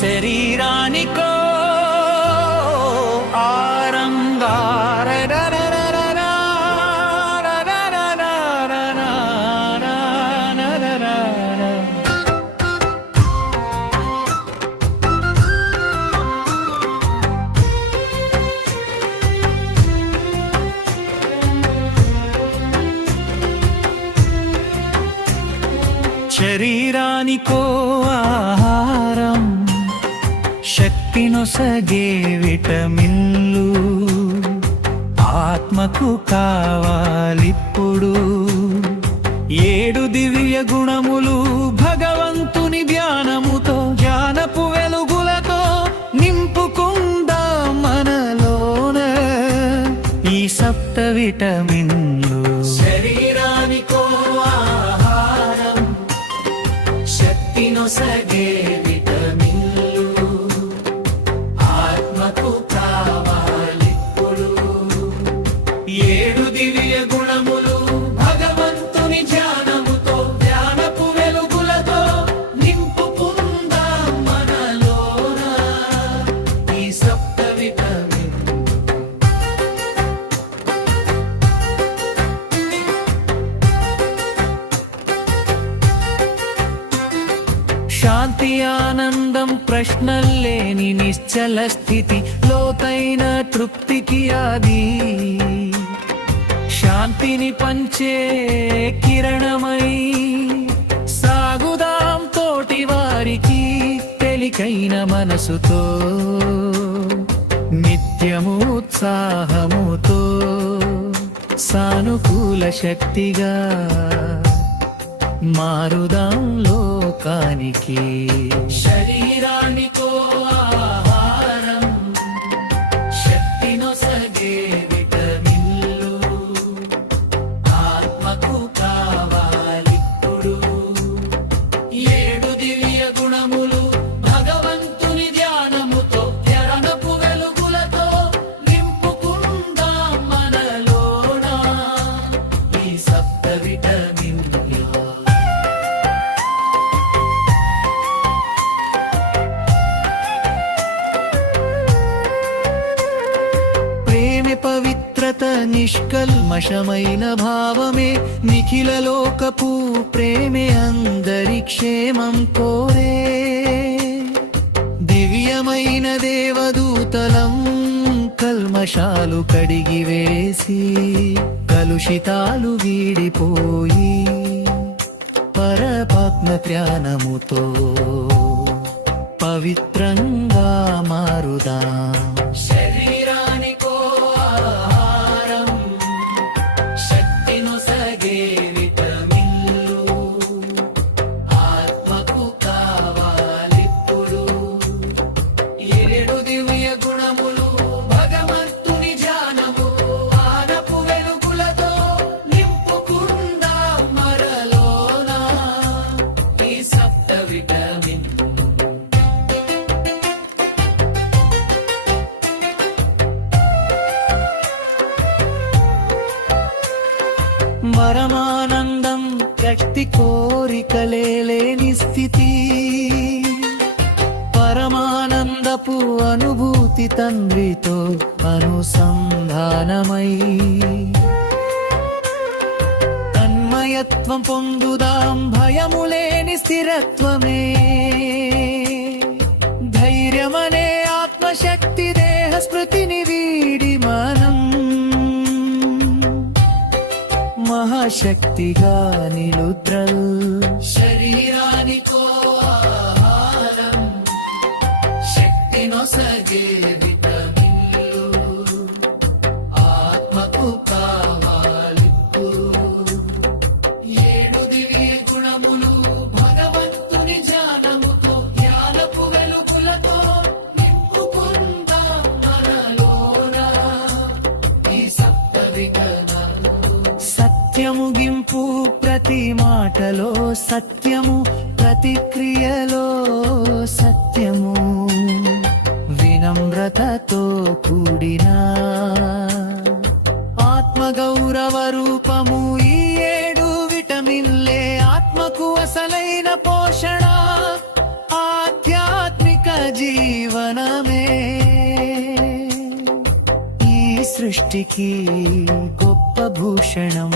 శరీరానికో ఆరంగార శరీరానికో ఆహారం శక్తినొసగే విటమిన్లు ఆత్మకు కావాలిప్పుడు 7 దివ్య గుణములు భగవంతుని ధ్యానముతో జ్ఞానపు వెలుగులతో నింపుకుందాం మనలోన ఈ సప్త విటమిన్లు. శరీరానికో ఆహారం శక్తినొసగే విటమిన్లు ఆత్మకు కావాలిప్పుడు 7 దివ్య గుణములు భగవంతుని ధ్యానముతో జ్ఞానపు వెలుగులతో నింపుకుందాం మనలోన ఈ సప్త విటమిన్లు. శాంతి ఆనందం ప్రశ్నల్లేని నిశ్చల స్థితి లోతైన తృప్తికి ఆది శాంతిని పంచే కిరణమై సాగుదాం తోటి వారికి తేలికైన మనసుతో నిత్యము ఉత్సాహముతో సానుకూల శక్తిగా మారుదాం లోకానికి. శరీరానికో ఆహారం శక్తినొసగే విటమిన్లు ఆత్మకు కావాలిప్పుడు 7 దివ్య గుణములు భగవంతుని ధ్యానముతో జ్ఞానపు వెలుగులతో నింపుకుందాం మనలోన ఈ సప్త విటమిన్లు. పవిత్రత నిష్కల్మషమైన భావమే నిఖిల లోకపు ప్రేమే అందరి క్షేమం కోరే దివ్యమైన దేవదూతలం కల్మషాలు కడిగివేసి కలుషితాలు వీడిపోయి పరమాత్మ ధ్యానముతో పవిత్రంగా మారుదాం. శరీరానికో ఆహారం శక్తినొసగే విటమిన్లు ఆత్మకు కావాలిప్పుడు 7 దివ్య గుణములు భగవంతుని ధ్యానము ఆనపు వెలుగులతో నింపుకుందాం మరలోన ఈ సప్త విటమిన్లు. పరమానందం శక్తి కోరికలేని స్థితి పరమానందపు అనుభూతి తండ్రితో అనుసంధానమై తన్మయత్వం పొందుదాం భయములేని స్థిరత్వమే ధైర్యమనే ఆత్మశక్తి దేహ స్మృతిని వీడి మనం మహాశక్తిగా నిలుద్రల్. శరీరానికో ఆహారం శక్తినొసగే విటమిన్లు ఆత్మకు కావాలిప్పుడు 7 దివ్య గుణములు భగవంతుని ధ్యానముతో జ్ఞానపు వెలుగులతో నింపుకుందాం మనలోన ఈ సప్త విటమిన్లు. సత్యముగింపు ప్రతి మాటలో సత్యము ప్రతి క్రియలో సత్యము వినమ్రతతో కూడిన ఆత్మగౌరవ రూపము ఈ 7 విటమిన్లే ఆత్మకు అసలైన పోషణ ఆధ్యాత్మిక జీవనమే ఈ సృష్టికి గొప్ప భూషణం